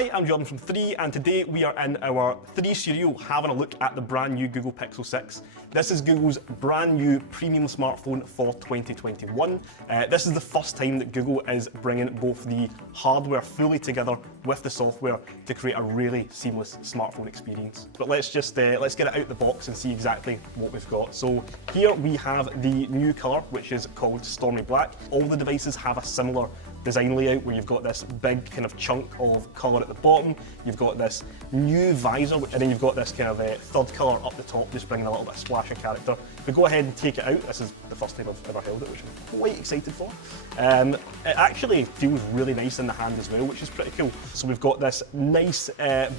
Hi, I'm Jordan from 3, and today we are in our 3 serial having a look at the brand new Google Pixel 6. This is Google's brand new premium smartphone for 2021. This is the first time that Google is bringing both the hardware fully together with the software to create a really seamless smartphone experience. But let's get it out the box and see exactly what we've got. So here we have the new colour, which is called Stormy Black. All the devices have a similar design layout where you've got this big kind of chunk of colour at the bottom, you've got this new visor, and then you've got this kind of third colour up the top, just bringing a little bit of splash of character. If we go ahead and take it out, this is the first time I've ever held it, which I'm quite excited for. It actually feels really nice in the hand as well, which is pretty cool. So we've got this nice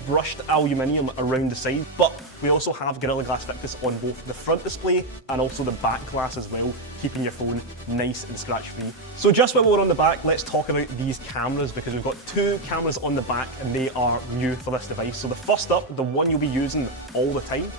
brushed aluminium around the side, but we also have Gorilla Glass Victus on both the front display and also the back glass as well, keeping your phone nice and scratch free. So just while we're on the back, let's talk about these cameras, because we've got 2 cameras on the back and they are new for this device. So the first up, the one you'll be using all the time,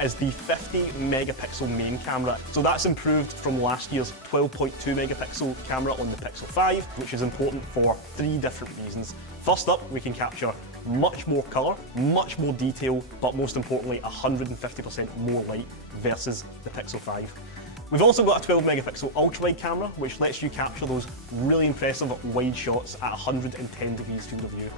is the 50 megapixel main camera. So that's improved from last year's 12.2 megapixel camera on the Pixel 5, which is important for 3 different reasons. First up, we can capture much more colour, much more detail, but most importantly 150% more light versus the Pixel 5. We've also got a 12 megapixel ultra-wide camera, which lets you capture those really impressive wide shots at 110 degrees field of view.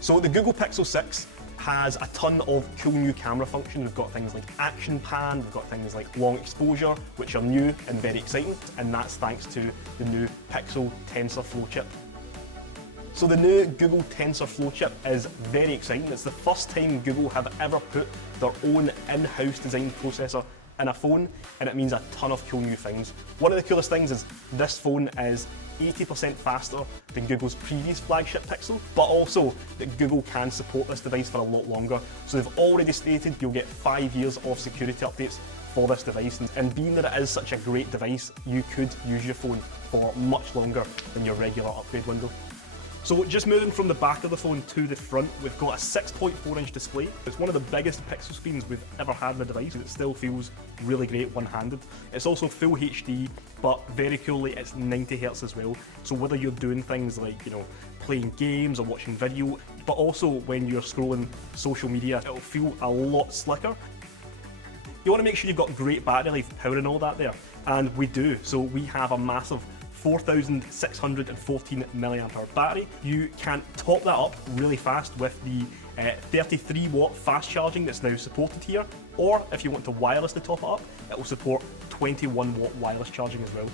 So the Google Pixel 6 has a ton of cool new camera functions. We've got things like action pan, we've got things like long exposure, which are new and very exciting, and that's thanks to the new Pixel Tensorflow chip. So the new Google Tensorflow chip is very exciting. It's the first time Google have ever put their own in-house design processor in a phone, and it means a ton of cool new things. One of the coolest things is this phone is 80% faster than Google's previous flagship Pixel, but also that Google can support this device for a lot longer. So they've already stated you'll get 5 years of security updates for this device, and being that it is such a great device, you could use your phone for much longer than your regular upgrade window. So just moving from the back of the phone to the front, we've got a 6.4-inch display. It's one of the biggest pixel screens we've ever had in a device, and it still feels really great one-handed. It's also full HD, but very coolly, it's 90 Hz as well. So whether you're doing things like, playing games or watching video, but also when you're scrolling social media, it'll feel a lot slicker. You want to make sure you've got great battery life powering all that there, and we do. So we have a massive 4,614 mAh battery. You can top that up really fast with the 33 watt fast charging that's now supported here, or if you want to wirelessly top it up, it will support 21 watt wireless charging as well.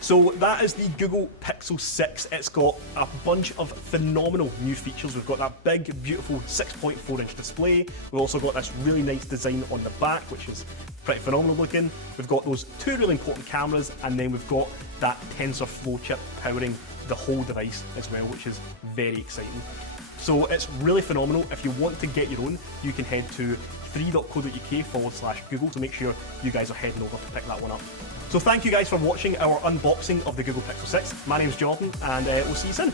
So that is the Google Pixel 6. It's got a bunch of phenomenal new features. We've got that big, beautiful 6.4-inch display. We've also got this really nice design on the back, which is pretty phenomenal looking. We've got those 2 really important cameras, and then we've got that Tensorflow chip powering the whole device as well, which is very exciting. So it's really phenomenal. If you want to get your own, you can head to 3.co.uk/Google, so make sure you guys are heading over to pick that one up. So thank you guys for watching our unboxing of the Google Pixel 6. My name's Jordan, and we'll see you soon.